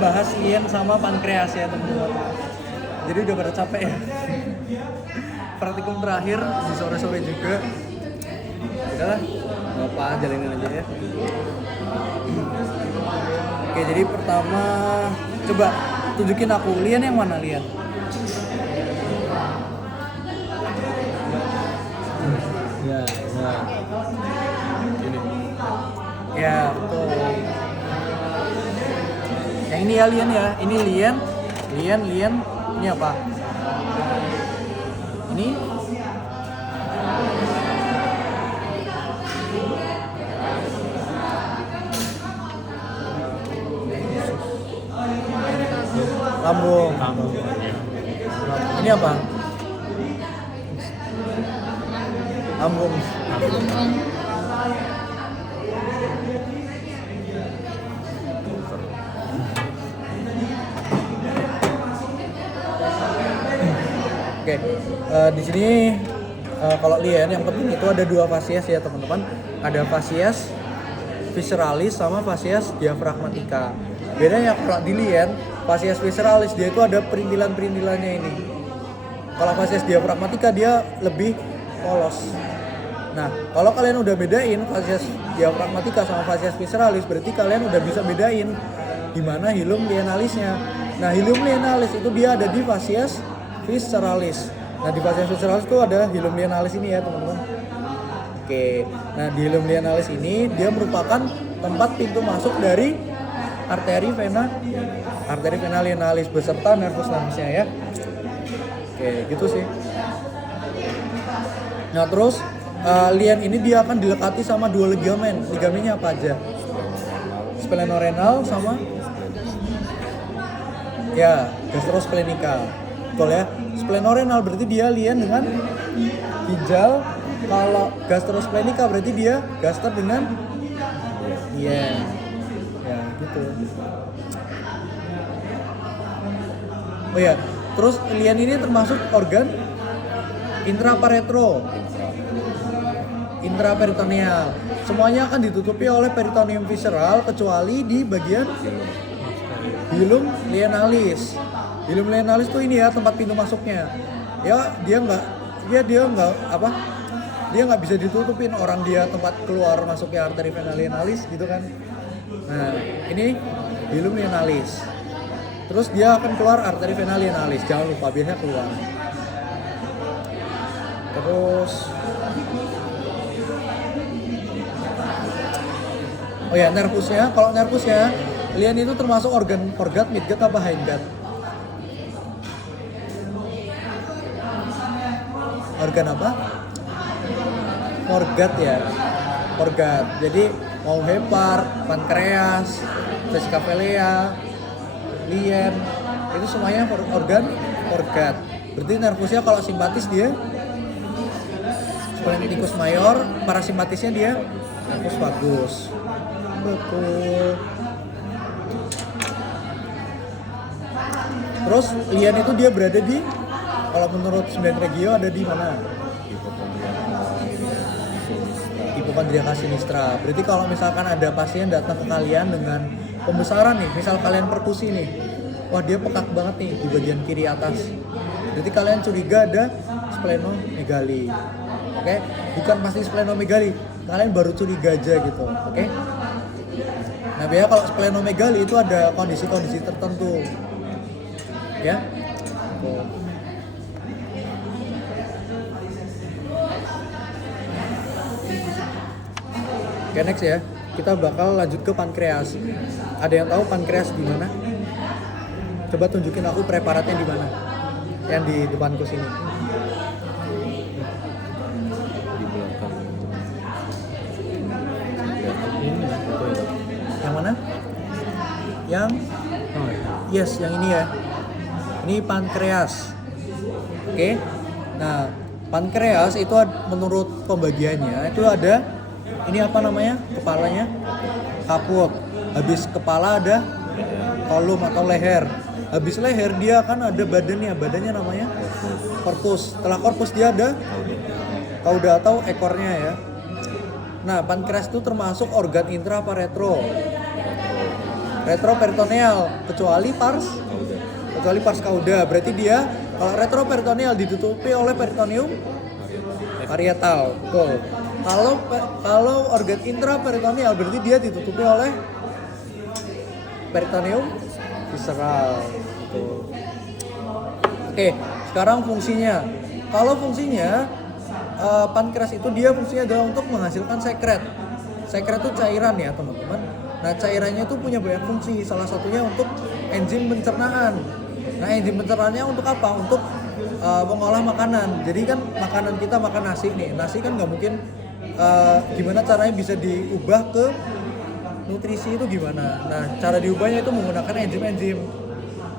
Bahas lien sama pankreas ya teman-teman. Jadi udah pada capek ya. Praktikum terakhir di sore-sore juga. Udahlah, apa jalanin aja ya. Oke, jadi pertama coba tunjukin aku lien yang mana lien? Ya, nah. Ini. Ya, betul. Yang ini ya lien ya. Ini lien. Ini apa? Ini lambung. Ini apa? Lambung. Oke, di sini kalau lien yang penting itu ada dua fasies ya teman-teman. Ada fasies visceralis sama fasies diafragmatica. Bedanya kalau di lien, fasies visceralis dia itu ada perintilan-perintilannya ini. Kalau fasies diafragmatica dia lebih polos. Nah, kalau kalian udah bedain fasies diafragmatica sama fasies visceralis, berarti kalian udah bisa bedain di mana hilum lienalisnya. Nah, hilum lienalis itu dia ada di fasies visceralis. Nah, di fasies visceralis itu ada hilum lienalis ini ya, teman-teman. Oke. Nah, di hilum lienalis ini dia merupakan tempat pintu masuk dari arteri vena lienalis beserta nervus laminusnya ya. Oke, gitu sih. Nah, terus lien ini dia akan dilekati sama dua ligamen. Ligamennya apa aja? Splenorenal sama ya, gastrosplenica. Betul ya. Splenorenal berarti dia lien dengan ginjal. Kalau gastrosplenica berarti dia gaster dengan ya gitu. Oh ya, terus lien ini termasuk organ intraperitoneal. Semuanya akan ditutupi oleh peritoneum visceral kecuali di bagian hilum lienalis. Hilum lienalis tuh ini ya tempat pintu masuknya. Ya dia nggak bisa ditutupin, orang dia tempat keluar masuknya arteri vena lienalis gitu kan. Nah ini hilum lienalis. Terus dia akan keluar arteri vena lienalis. Jangan lupa biasanya keluar. Terus oh ya, nervusnya. Kalau nervusnya, lien itu termasuk organ foregut, midgut apa hindgut? Organ apa? Foregut ya. Foregut. Jadi mau hepar, pankreas, vesica velea, lien, itu semuanya organ foregut. Berarti nervusnya kalau simpatis dia spleniticus mayor, parasimpatisnya dia nervus vagus. Betul. Terus lien itu dia berada di, kalau menurut 9 regio ada di mana? Hipokondriaka sinistra. Berarti kalau misalkan ada pasien datang ke kalian dengan pembesaran nih, misal kalian perkusi nih, wah dia pekak banget nih di bagian kiri atas. Berarti kalian curiga ada splenomegali. Oke, bukan pasti splenomegali, kalian baru curiga aja gitu. Oke. Nah, biasanya kalau splenomegali itu ada kondisi-kondisi tertentu. Ya. Oke, next ya. Kita bakal lanjut ke pankreas. Ada yang tahu pankreas di mana? Coba tunjukin aku preparatnya di mana. Yang di depanku sini. Yang mana? Yang yes, yang ini ya. Ini pankreas. Oke. Nah, pankreas itu menurut pembagiannya itu ada ini apa namanya? Kepalanya kaput. Habis kepala ada kolum atau leher. Habis leher dia akan ada badannya. Badannya namanya korpus. Setelah korpus dia ada cauda atau ekornya ya. Nah, pankreas itu termasuk organ intraparetro. retroperitoneal kecuali pars cauda. Berarti dia kalau retroperitoneal ditutupi oleh peritoneum parietal. Betul. Kalau organ intraperitoneal berarti dia ditutupi oleh peritoneum visceral. Gitu. Oke, sekarang fungsinya. Kalau fungsinya pankreas itu dia fungsinya adalah untuk menghasilkan sekret. Sekret itu cairan ya teman-teman. Nah cairannya itu punya banyak fungsi. Salah satunya untuk enzim pencernaan. Nah enzim pencernaannya untuk apa? Untuk mengolah makanan. Jadi kan makanan kita makan nasi nih. Nasi kan nggak mungkin gimana caranya bisa diubah ke nutrisi itu gimana. Nah cara diubahnya itu menggunakan enzim-enzim.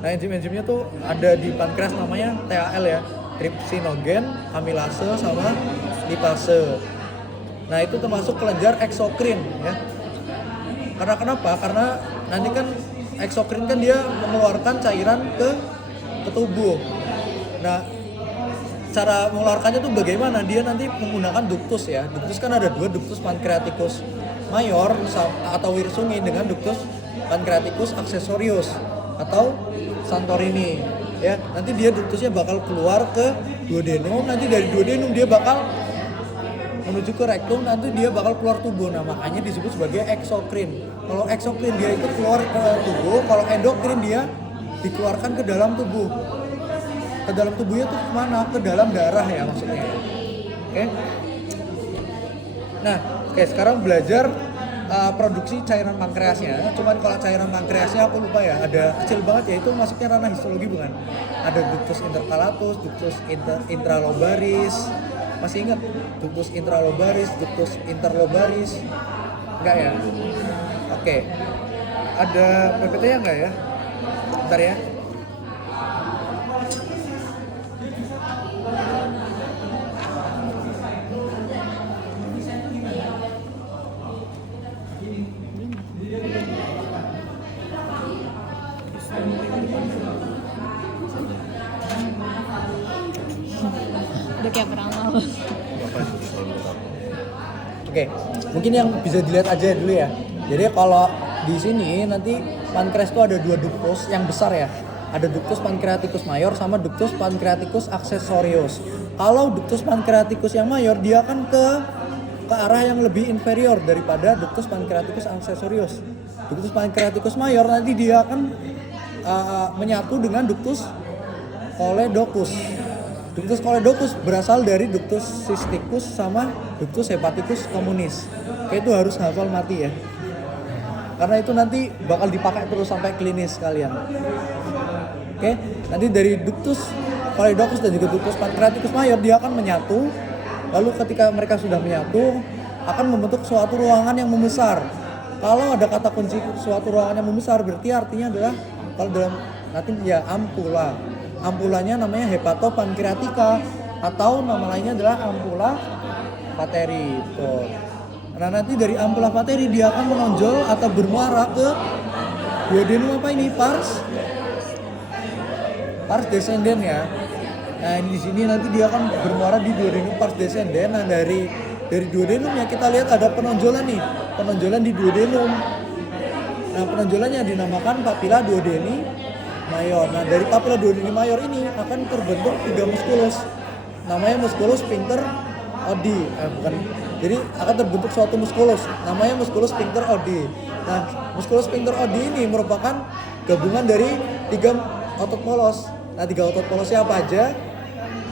Nah enzim-enzimnya tuh ada di pankreas namanya TAL ya, trypsinogen, amilase sama lipase. Nah itu termasuk kelenjar eksokrin ya. Karena kenapa? Karena nanti kan eksokrin kan dia mengeluarkan cairan ke tubuh. Nah cara mengeluarkannya tuh bagaimana? Dia nanti menggunakan ductus ya. Ductus kan ada dua, ductus pancreaticus mayor atau Wirsunghi dengan ductus pancreaticus accessorius atau Santorini ya. Nanti dia ductusnya bakal keluar ke duodenum, nanti dari duodenum dia bakal menuju ke rektum, nanti dia bakal keluar tubuh. Nah makanya disebut sebagai eksokrin. Kalau eksokrin dia itu keluar ke tubuh, kalau endokrin dia dikeluarkan ke dalam tubuh. Ke dalam tubuhnya tuh kemana? Ke dalam darah ya maksudnya. Oke. Nah, sekarang belajar produksi cairan pankreasnya. Cuman kalau cairan pankreasnya aku lupa ya, ada kecil banget ya, itu masuknya ranah histologi bukan? Ada ductus intercalatus, ductus intralobaris. Masih ingat? Ductus intralobaris, ductus interlobaris. Enggak ya? Oke. Ada PPT-nya enggak ya? Bentar ya. Udah kayak peramal. Oke, mungkin yang bisa dilihat aja dulu ya. Jadi kalau di sini nanti pankreas itu ada dua ductus yang besar ya. Ada ductus pancreaticus mayor sama ductus pancreaticus accessorius. Kalau ductus pancreaticus yang mayor dia akan ke arah yang lebih inferior daripada ductus pancreaticus accessorius. Ductus pancreaticus mayor nanti dia akan menyatu dengan ductus choledocus. Ductus choledocus berasal dari ductus cysticus sama ductus hepaticus communis. Kayak itu harus hafal mati ya. Karena itu nanti bakal dipakai terus sampai klinis kalian. Oke, nanti dari ductus choledocus dan juga ductus pancreaticus mayor dia akan menyatu. Lalu ketika mereka sudah menyatu akan membentuk suatu ruangan yang membesar. Kalau ada kata kunci suatu ruangan yang membesar berarti artinya adalah kalau dalam Latin ya ampula. Ampulanya namanya hepatopankreatika atau nama lainnya adalah ampula pateri. Tuh. Nah nanti dari ampula pateri dia akan menonjol atau bermuara ke duodenum apa ini? Pars descendens ya. Nah di sini nanti dia akan bermuara di duodenum pars descendens. Nah dari duodenum ya kita lihat ada penonjolan nih, penonjolan di duodenum. Nah penonjolannya dinamakan papilla duodeni mayor. Nah dari papilla duodeni mayor ini akan terbentuk tiga muskulus. Namanya musculus sphincter Oddi. Bukan. Jadi akan terbentuk suatu muskulus. Namanya musculus sphincter Oddi. Nah musculus sphincter Oddi ini merupakan gabungan dari tiga otot polos. Nah tiga otot polosnya apa aja?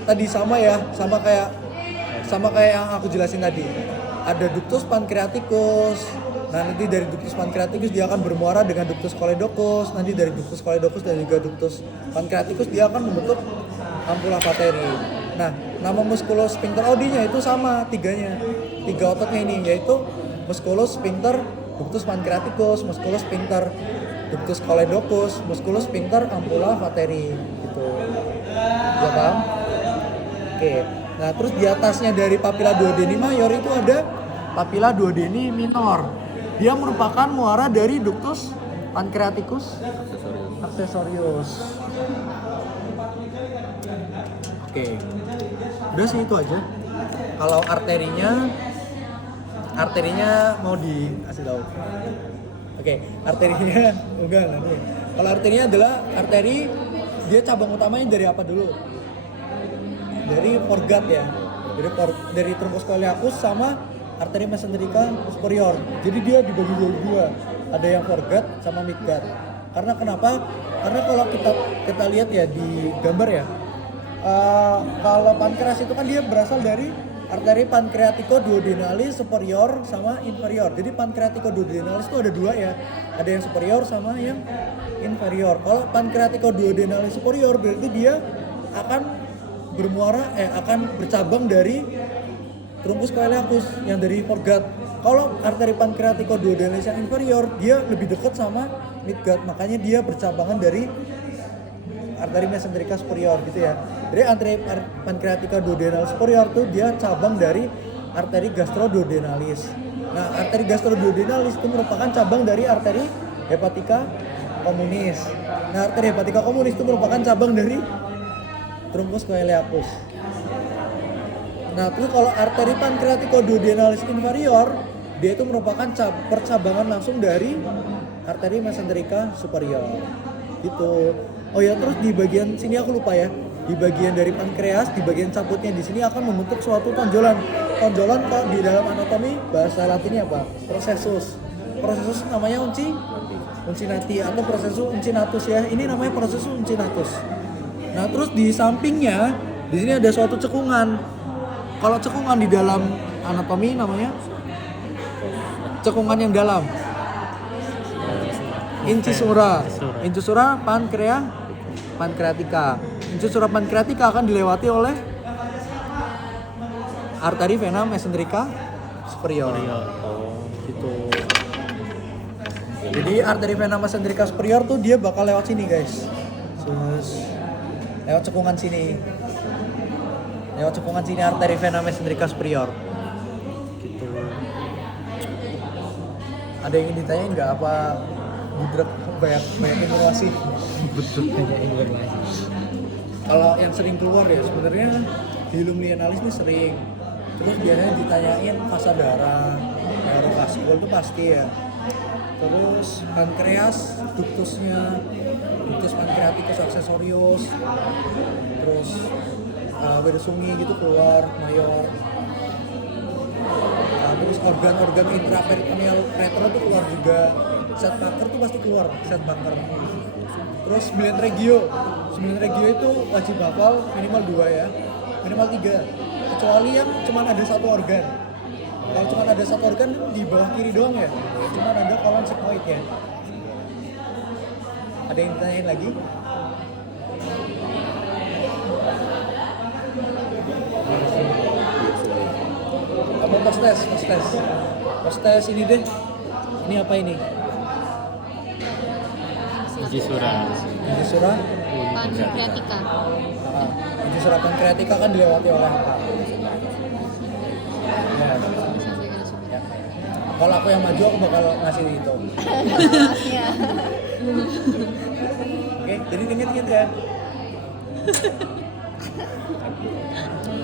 Tadi sama ya, sama kayak yang aku jelasin tadi. Ada ductus pancreaticus. Nah nanti dari ductus pancreaticus dia akan bermuara dengan ductus choledocus. Nanti dari ductus choledocus dan juga ductus pancreaticus dia akan membentuk ampula pateri. Nah nama musculus sphincter Oddi-nya itu sama tiga ototnya ini, yaitu musculus sphincter ductus pancreaticus, musculus sphincter ductus choledocus, musculus sphincter ampula pateri gitu. Ya paham? Oke. Nah terus di atasnya dari papilla duodeni mayor itu ada papilla duodeni minor. Dia merupakan muara dari ductus pancreaticus accessorius. Oke. Udah sih itu aja. Kalau arterinya mau dikasih tahu. Oke, arterinya enggak nanti. Kalau arterinya adalah arteri, dia cabang utamanya dari apa dulu? Dari foregut ya. Dari truncus coeliacus sama arteri mesenterica superior. Jadi dia dibagi jadi dua. Ada yang foregut sama midgut. Karena kenapa? Karena kalau kita lihat ya di gambar ya. Kalau pankreas itu kan dia berasal dari arteri pancreatico-duodenalis superior sama inferior. Jadi pancreatico-duodenalis itu ada dua ya. Ada yang superior sama yang inferior. Kalau pancreatico-duodenalis superior berarti dia akan akan bercabang dari truncus coeliacus yang dari foregut. Kalau arteri pancreatico-duodenalis yang inferior dia lebih dekat sama midgut. Makanya dia bercabangan dari arteri mesenterica superior gitu ya. Jadi arteri pancreatico-duodenalis superior tuh dia cabang dari arteri gastroduodenalis. Nah, arteri gastroduodenalis itu merupakan cabang dari arteri hepatica communis. Nah, arteri hepatica communis itu merupakan cabang dari truncus coeliacus. Nah, terus kalau arteri pancreatico-duodenalis inferior, dia itu merupakan percabangan langsung dari arteri mesenterica superior. Gitu. Oh ya, terus di bagian sini aku lupa ya. Di bagian dari pankreas, di bagian cabutnya di sini akan membentuk suatu tonjolan. Tonjolan kalau di dalam anatomi bahasa latinnya apa? Processus. Processus namanya uncinati atau processus uncinatus ya. Ini namanya processus uncinatus. Nah, terus di sampingnya di sini ada suatu cekungan. Kalau cekungan di dalam anatomi namanya cekungan yang dalam. Incisura pancreatica. Incisura pancreatica akan dilewati oleh arteri vena mesenterica superior. Gitu. Jadi arteri vena mesenterica superior tuh dia bakal lewat sini guys. Lewat cekungan sini. Lewat cekungan sini arteri vena mesenterica superior. Gitu. Ada yang ingin ditanyain nggak apa? Budrek banyak informasi. Betul, banyak informasi. Kalau yang sering keluar ya sebenarnya hilum lienalis ini sering. Terus biasanya ditanyain fasa darah, neurovaskular itu pasti ya. Terus pankreas, ductus pancreaticus accessorius. Terus Wirsunghi gitu keluar, mayor. Terus organ-organ intraperitoneal ureter itu keluar juga. Set Packer tuh pasti keluar, set Packer. Terus 9 regio itu wajib hafal minimal 2 ya, minimal 3. Kecuali yang cuma ada satu organ. Kalau cuma ada satu organ di bawah kiri doang ya, cuma ada kolon sigmoid ya. Ada yang ditanyain lagi? Apa post test ini deh. Ini apa ini? Incisura Pancreatica. Incisura pancreatica kan dilewati oleh apa? Ya. Kalau aku yang maju aku bakal ngasih itu. Oke, jadi inget ya.